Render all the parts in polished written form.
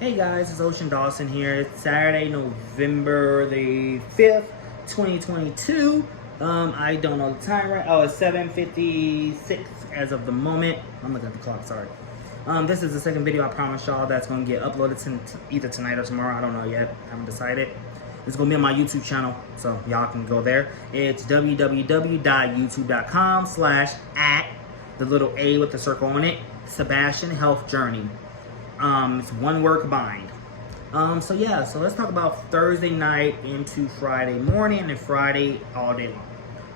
Hey guys, it's Ocean Dawson here. It's Saturday, November the 5th, 2022. I don't know the time right. Oh, it's 7:56 as of the moment. I'm looking at the clock, sorry. This is the second video I promised y'all that's going to get uploaded either tonight or tomorrow. I don't know yet. I haven't decided. It's going to be on my YouTube channel, so y'all can go there. It's www.youtube.com/@ the little A with the circle on it, Sebastian Health Journey. It's one word combined. So let's talk about Thursday night into Friday morning and Friday all day long.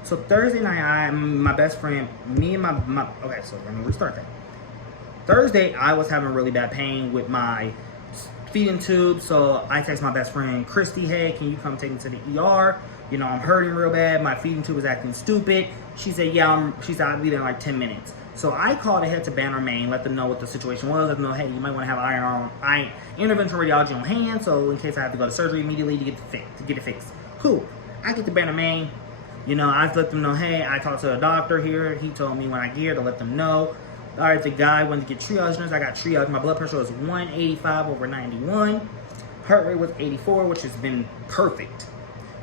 So Thursday night, my best friend, me and okay, so let me restart that. Thursday, I was having really bad pain with my feeding tube, so I text my best friend, Christy, hey, can you come take me to the ER? You know, I'm hurting real bad, my feeding tube is acting stupid. She said, yeah, she said, I'll be there in like 10 minutes. So I called ahead to Banner, Maine, let them know what the situation was, let them know, hey, you might want to have interventional radiology on hand, so in case I have to go to surgery immediately to get it fixed. Cool. I get to Banner, Maine. You know, I let them know, hey, I talked to a doctor here. He told me when I get here to let them know. All right, the guy went to get triage nurse. I got triage. My blood pressure was 185/91. Heart rate was 84, which has been perfect.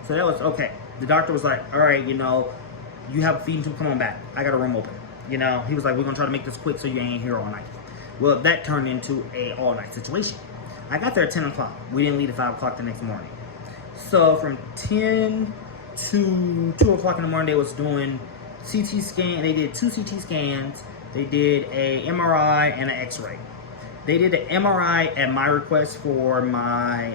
So that was okay. The doctor was like, all right, you know, you have a feeding tube, come on back. I got a room open. You know, he was like, we're going to try to make this quick so you ain't here all night. Well, that turned into a all-night situation. I got there at 10 o'clock. We didn't leave at 5 o'clock the next morning. So from 10 to 2 o'clock in the morning, they was doing CT scan. They did 2 CT scans. They did a MRI and an X-ray. They did an MRI at my request for my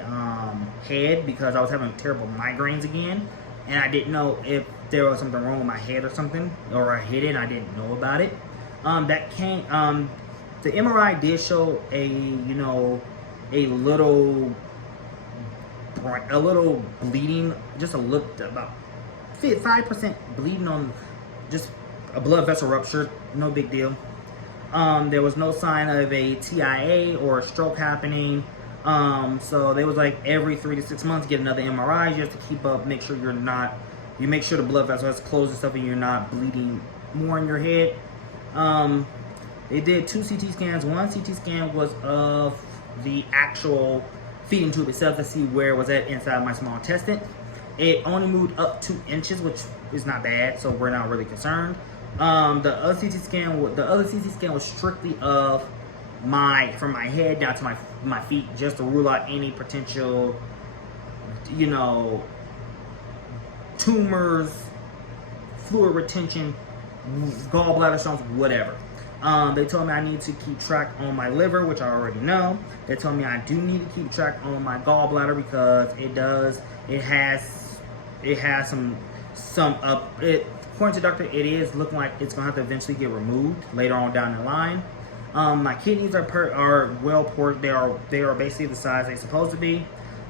head because I was having terrible migraines again. And I didn't know if there was something wrong with my head or something, or I hit it and I didn't know about it. The MRI did show a little bleeding, just about 5% bleeding on just a blood vessel rupture, no big deal. There was no sign of a TIA or a stroke happening. So they was like every 3 to 6 months get another MRI just to keep up, make sure you make sure the blood vessel has closed and stuff and you're not bleeding more in your head. They did 2 CT scans. One CT scan was of the actual feeding tube itself to see where it was at inside my small intestine. It only moved up 2 inches, which is not bad, so we're not really concerned. The other CT scan was strictly of from my head down to my feet, just to rule out any potential, tumors, fluid retention, gallbladder stones, whatever. They told me I need to keep track on my liver, which I already know. They told me I do need to keep track on my gallbladder because it has some according to the doctor, it is looking like it's gonna have to eventually get removed later on down the line. My kidneys are well poured. They are basically the size they're supposed to be.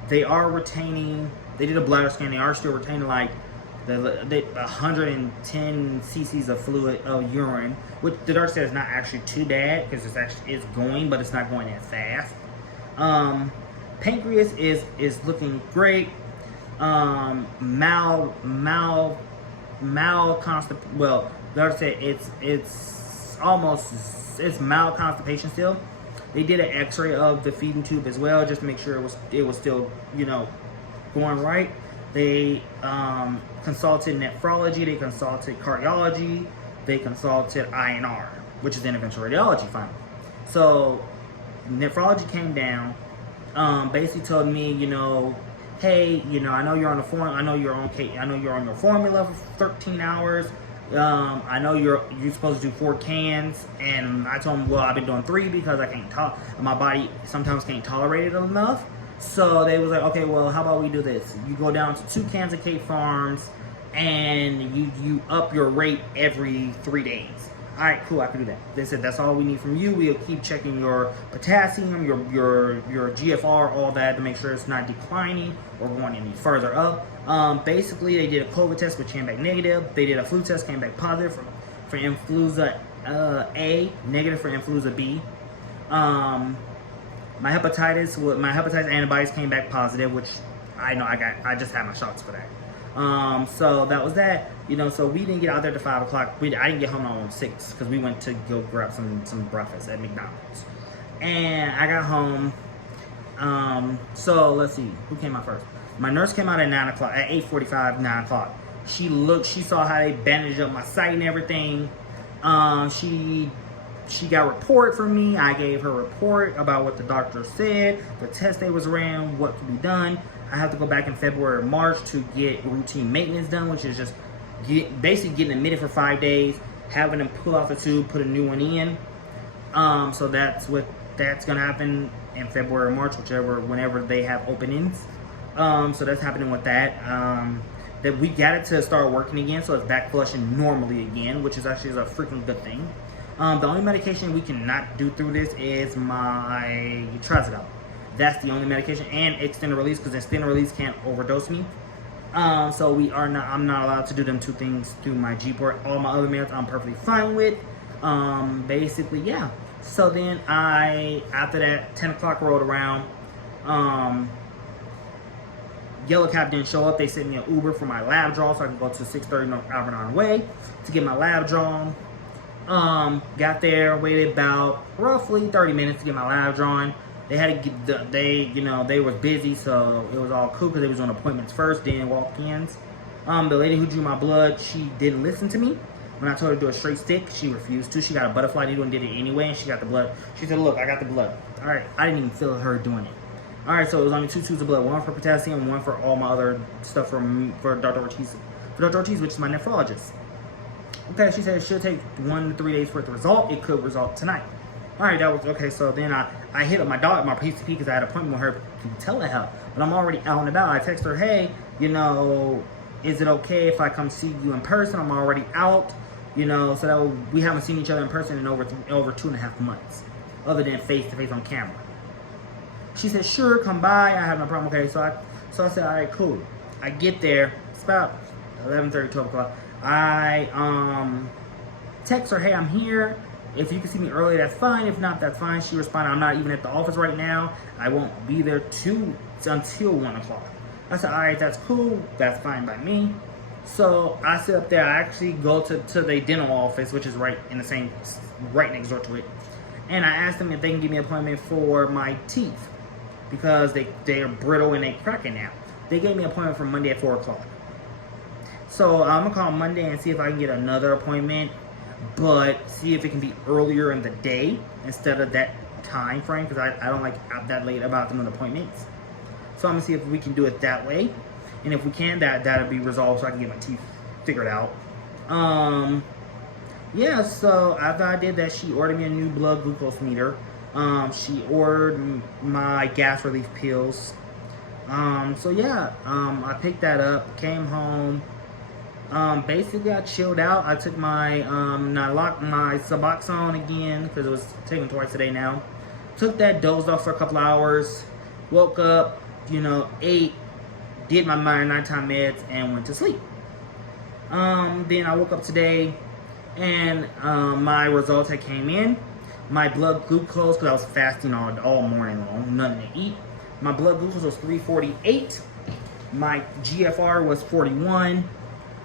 They are retaining. They did a bladder scan. They are still retaining like the 110 cc's of fluid of urine, which the doctor said is not actually too bad because it's going, but it's not going that fast. Pancreas is looking great. Well, the doctor said it's mild constipation still. They did an X-ray of the feeding tube as well, just to make sure it was still going right. They consulted nephrology, they consulted cardiology, they consulted INR, which is interventional radiology finally. So nephrology came down, basically told me, hey, I know you're on the I know you're on your formula for 13 hours. I know you're supposed to do 4 cans, and I told him, well, I've been doing 3 because my body sometimes can't tolerate it enough. So they was like, okay, well, how about we do this? You go down to 2 cans of Cape Farms, and you up your rate every 3 days. All right, cool, I can do that. They said that's all we need from you. We'll keep checking your potassium, your GFR, all that to make sure it's not declining or going any further up. Basically, they did a COVID test which came back negative. They did a flu test, came back positive for influenza A, negative for influenza B. My hepatitis antibodies came back positive, which I know I just had my shots for that. So that was that. So we didn't get out there to 5 o'clock. I didn't get home until 6 because we went to go grab some breakfast at McDonald's. And I got home. So let's see, who came out first? My nurse came out at 9 o'clock, at 8:45, 9 o'clock. She saw how they bandaged up my site and everything. She got a report from me. I gave her a report about what the doctor said, the test they was ran, what could be done. I have to go back in February or March to get routine maintenance done, which is just basically getting admitted for 5 days, having them pull out the tube, put a new one in. So that's gonna happen in February or March, whenever they have openings. So that's happening with that. That we got it to start working again, so it's back flushing normally again, which is actually a freaking good thing. The only medication we cannot do through this is my trazodone. That's the only medication, and extended release, because extended release can't overdose me. So I'm not allowed to do them two things through my G port. All my other meds I'm perfectly fine with. Basically, yeah. So then after that, 10 o'clock rolled around. Yellow Cab didn't show up. They sent me an Uber for my lab draw, so I can go to 630 North Alvernon Way to get my lab drawn. Got there, waited about roughly 30 minutes to get my lab drawn. They had to get they was busy, so it was all cool because they was on appointments first, then walk-ins. The lady who drew my blood, she didn't listen to me. When I told her to do a straight stick, she refused to. She got a butterfly needle and did it anyway, and she got the blood. She said, "Look, I got the blood." All right, I didn't even feel her doing it. All right, so it was only 2 tubes of blood, one for potassium, one for all my other stuff for Dr. Ortiz, which is my nephrologist. Okay, she said it should take 1 to 3 days for it to result. It could result tonight. All right, that was okay. So then I hit up my PCP because I had an appointment with her to telehealth, but I'm already out and about. I text her, "Hey, is it okay if I come see you in person? I'm already out, so that we haven't seen each other in person in over 2.5 months, other than face to face on camera." She said, "Sure, come by. I have no problem." Okay, so I said, "All right, cool." I get there. It's about 11:30, 12 o'clock. I text her, "Hey, I'm here. If you can see me early, that's fine. If not, that's fine." She responded, "I'm not even at the office right now. I won't be there until 1 o'clock. I said, "All right, that's cool. That's fine by me." So I sit up there. I actually go to the dental office, which is right next door to it. And I asked them if they can give me an appointment for my teeth, because they are brittle and they cracking now. They gave me an appointment for Monday at 4 o'clock. So I'm gonna call Monday and see if I can get another appointment, but see if it can be earlier in the day instead of that time frame, because I don't like out that late about them appointments. So I'm gonna see if we can do it that way, and if we can, that'll be resolved so I can get my teeth figured out. Yeah, so after I did that, she ordered me a new blood glucose meter. She ordered my gas relief pills. So yeah, I picked that up, came home. Basically I chilled out. I took my my Suboxone again, because it was taken twice a day now. Took that, dozed off for a couple hours, woke up, ate, did my nighttime meds, and went to sleep. Then I woke up today, and my results had came in. My blood glucose, because I was fasting all morning long, nothing to eat. My blood glucose was 348. My GFR was 41.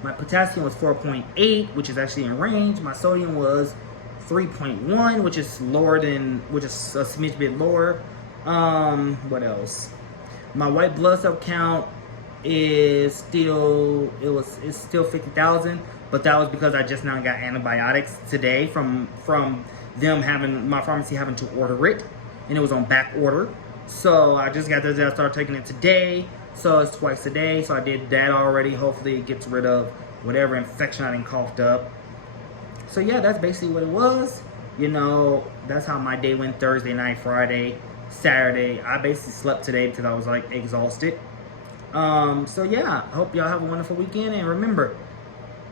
My potassium was 4.8, which is actually in range. My sodium was 3.1, which is a smidge bit lower. What else? My white blood cell count is still, it's still 50,000, but that was because I just now got antibiotics today from them my pharmacy having to order it, and it was on back order. So I just got this, I started taking it today. So it's twice a day, so I did that already. Hopefully it gets rid of whatever infection I done coughed up. So yeah, that's basically what it was. That's how my day went Thursday night, Friday, Saturday. I basically slept today because I was exhausted. So yeah, hope y'all have a wonderful weekend, and remember,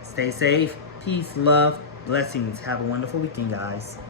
stay safe, peace, love, blessings. Have a wonderful weekend, guys.